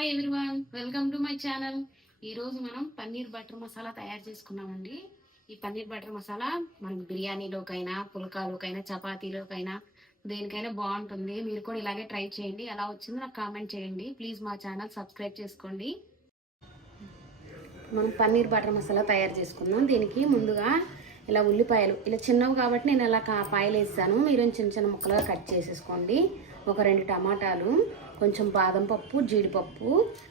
Hi everyone, welcome to my channel. ఈరోజు మనం paneer butter masala తయారు చేసుకున్నామండి. ఈ పన్నీర్ బటర్ మసాలా మనకి బిర్యానీలోకైనా, పుల్కాలోకైనా, చపాతీలోకైనా దేనికైనా బాగుంటుంది. మీరు కూడా ఇలాగే ట్రై చేయండి. ఎలా వచ్చిందో నాకు కామెంట్ చేయండి. ప్లీజ్ మా ఛానల్ సబ్స్క్రైబ్ చేసుకోండి. మనం పన్నీర్ బటర్ మసాలా తయారు చేసుకుందాం. దీనికి ముందుగా ఇలా ఉల్లిపాయలు ఇలా చిన్నవి కాబట్టి నేను ఇలా పాయలు వేసాను. మీరు చిన్న చిన్న ముక్కలుగా కట్ చేసేసుకోండి. ఒక 2 టమాటాలు, కొంచెం బాదం పప్పు, జీడిపప్పు,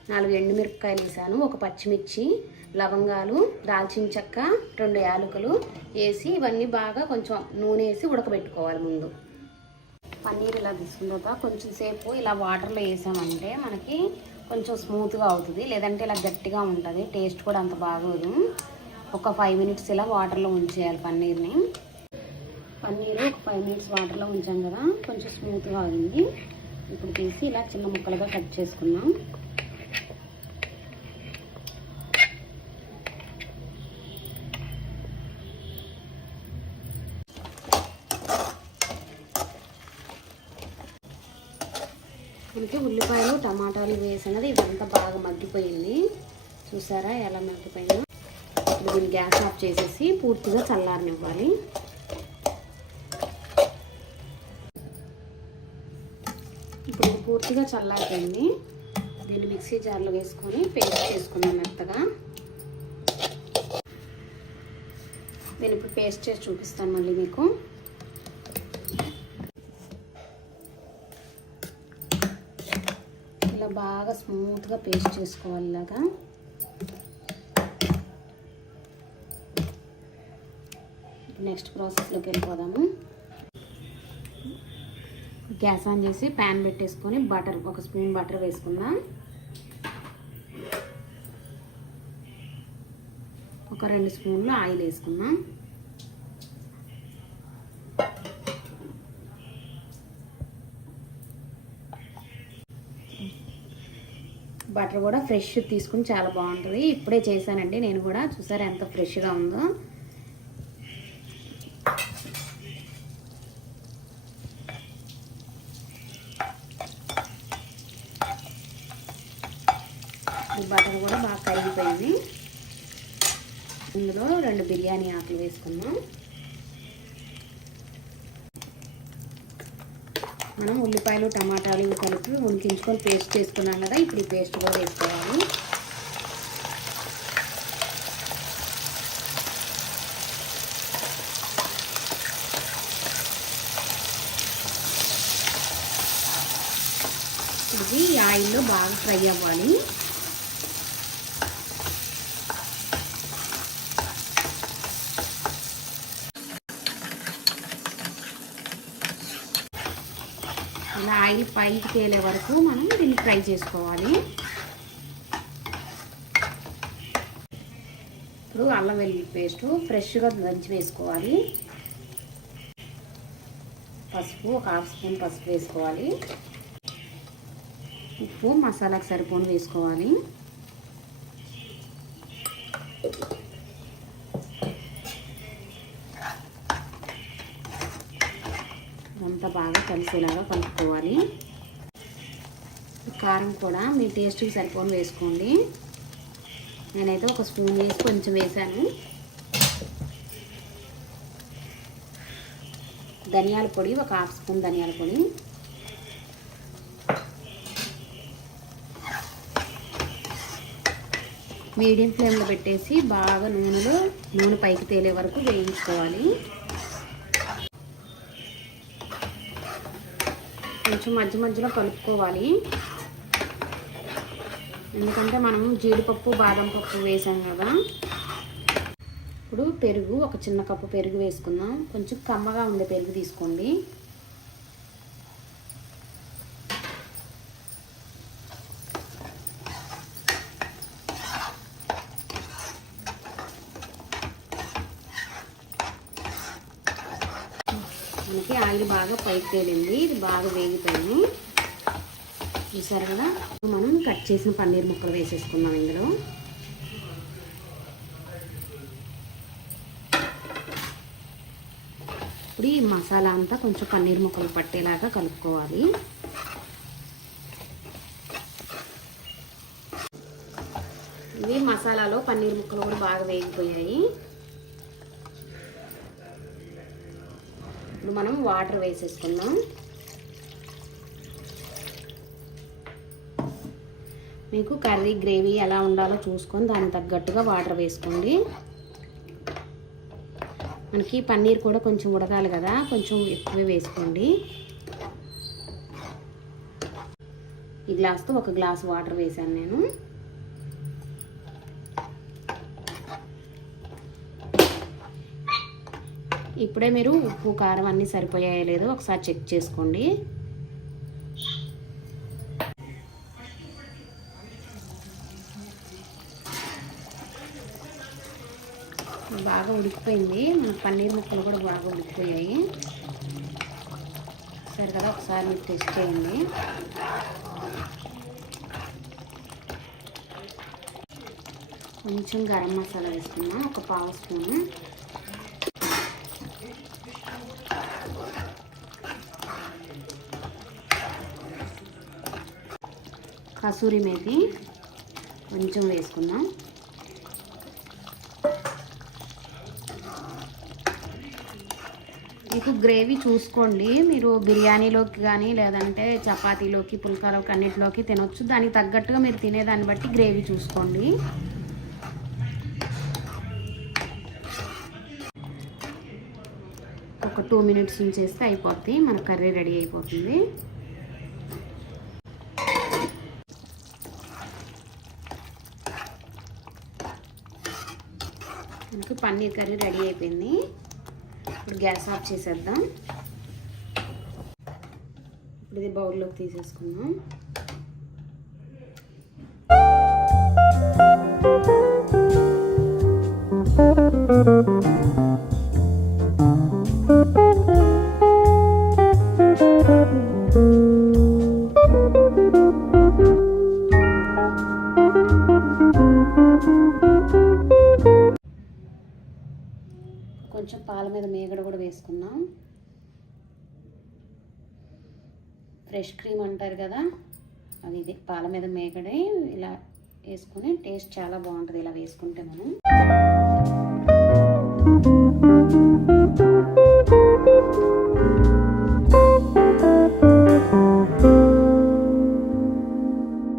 4 ఎండుమిరపకాయలు వేసాను, ఒక పచ్చిమిర్చి, లవంగాలు, దాల్చిన చెక్క, 2 యాలకులు వేసి ఇవన్నీ బాగా కొంచెం నూనె వేసి ఉడకబెట్టుకోవాలి. ముందు పన్నీర్ ఇలా తీసుకున్న తర్వాత కొంచెం సేపు ఇలా వాటర్లో వేసామంటే మనకి కొంచెం స్మూత్గా అవుతుంది. లేదంటే ఇలా గట్టిగా ఉంటుంది, టేస్ట్ కూడా అంత బాగోదు. ఒక 5 మినిట్స్ ఇలా వాటర్లో ఉంచేయాలి పన్నీర్ని. పన్నీరు ఒక 5 మినిట్స్ వాటర్లో ఉంచాం కదా, కొంచెం స్మూత్గా అయింది. ఇప్పుడు తీసి ఇలా చిన్న ముక్కలుగా కట్ చేసుకున్నాం. మనకి ఉల్లిపాయలు, టమాటాలు వేసినది ఇదంతా బాగా మగ్గిపోయింది. చూసారా ఎలా మగ్గిపోయిందో? ఇప్పుడు దీన్ని గ్యాస్ ఆఫ్ చేసేసి పూర్తిగా చల్లారనివ్వాలి. ఇప్పుడు పూర్తిగా చల్లారిపోయింది. దీన్ని మిక్సీ జార్లో వేసుకొని పేస్ట్ చేసుకున్నాం మెత్తగా. నేను ఇప్పుడు పేస్ట్ చేసి చూపిస్తాను మళ్ళీ మీకు. ఇలా బాగా స్మూత్గా పేస్ట్ చేసుకోవాలి. ఇలాగా నెక్స్ట్ ప్రాసెస్లోకి వెళ్ళిపోదాము. గ్యాస్ ఆన్ చేసి ప్యాన్ పెట్టేసుకొని బటర్, ఒక స్పూన్ బటర్ వేసుకుందాం. ఒక 2 స్పూన్లు ఆయిల్ వేసుకుందాం. బటర్ కూడా ఫ్రెష్ తీసుకుని చాలా బాగుంటుంది. ఇప్పుడే చేశానండి నేను కూడా. చూసారా ఎంత ఫ్రెష్గా ఉందో. బటర్ కూడా బాగా కరిగిపోయింది. ఇందులో 2 బిర్యానీ ఆకులు వేసుకున్నాం. మనం ఉల్లిపాయలు, టమాటాలు ఇవి కలిపి ఉడికించుకొని పేస్ట్ చేసుకున్నాం కదా, ఇప్పుడు ఈ పేస్ట్ కూడా వేసుకోవాలి. ఇది ఆయిల్లో బాగా ఫ్రై అవ్వాలి. ఇలా ఆయిల్ పైకి తేలే వరకు మనం దీన్ని ఫ్రై చేసుకోవాలి. ఇప్పుడు అల్లం వెల్లుల్లి పేస్ట్ ఫ్రెష్గా దంచి వేసుకోవాలి. పసుపు, ఒక 1/2 స్పూన్ పసుపు వేసుకోవాలి. ఉప్పు మసాలాకు సరిపోను వేసుకోవాలి. అంతా బాగా కలిసేలాగా కలుపుకోవాలి. కారం కూడా మీ టేస్ట్కి సరిపోను వేసుకోండి. నేనైతే ఒక స్పూన్ వేసి కొంచెం వేసాను. ధనియాల పొడి ఒక 1/2 స్పూన్ ధనియాల పొడి. మీడియం ఫ్లేమ్లో పెట్టేసి బాగా నూనె పైకి తేలే వరకు వేయించుకోవాలి. కొంచెం మధ్యలో కలుపుకోవాలి. ఎందుకంటే మనం జీడిపప్పు, బాదం పప్పు వేసాం కదా. ఇప్పుడు పెరుగు, ఒక చిన్న కప్పు పెరుగు వేసుకుందాం. కొంచెం కమ్మగా ఉండే పెరుగు తీసుకోండి. మనకి ఆయిల్ బాగా పైకి తేలింది. ఇది బాగా వేగిపోయింది. చూసారు కదా. మనం కట్ చేసిన పన్నీర్ ముక్కలు వేసేసుకుందాం ఇందులో. ఇప్పుడు ఈ మసాలా అంతా కొంచెం పన్నీర్ ముక్కలు పట్టేలాగా కలుపుకోవాలి. ఇవి మసాలాలో పన్నీర్ ముక్కలు కూడా బాగా వేగిపోయాయి. ఇప్పుడు మనం వాటర్ వేసేసుకుందాం. మీకు కర్రీ గ్రేవీ ఎలా ఉండాలో చూసుకొని దానికి తగ్గట్టుగా వాటర్ వేసుకోండి. మనకి పన్నీర్ కూడా కొంచెం ఉడకాలి కదా, కొంచెం ఎక్కువే వేసుకోండి. ఈ గ్లాస్తో 1 గ్లాస్ వాటర్ వేసాను నేను. ఇప్పుడే మీరు ఉప్పు కారం అన్నీ సరిపోయాయో లేదో ఒకసారి చెక్ చేసుకోండి. బాగా ఉడికిపోయింది, మన పన్నీర్ ముక్కలు కూడా బాగా ఉడికిపోయాయి. సరే కదా, ఒకసారి మీరు టెస్ట్ చేయండి. కొంచెం గరం మసాలా వేసుకున్నాం, 1 పావు స్పూను. కసూరి మేతి కొంచెం వేసుకుందాం. మీకు గ్రేవీ చూసుకోండి, మీరు బిర్యానీలోకి కానీ లేదంటే చపాతీలోకి పుల్కాలోకి అన్నిటిలోకి తినొచ్చు. దానికి తగ్గట్టుగా మీరు తినేదాన్ని బట్టి గ్రేవీ చూసుకోండి. ఒక 2 మినిట్స్ ఉంచేస్తే అయిపోద్ది, మన కర్రీ రెడీ అయిపోతుంది. మనకు పన్నీర్ కర్రీ రెడీ అయిపోయింది. ఇప్పుడు గ్యాస్ ఆఫ్ చేసేద్దాం. ఇప్పుడు ఇది బౌల్లోకి తీసేసుకుందాం. కొంచెం పాల మీద మేగడ కూడా వేసుకున్నాం. ఫ్రెష్ క్రీమ్ అంటారు కదా, అది ఇది పాల మీద మేగడే ఇలా వేసుకుని టేస్ట్ చాలా బాగుంటుంది ఇలా వేసుకుంటే మనం.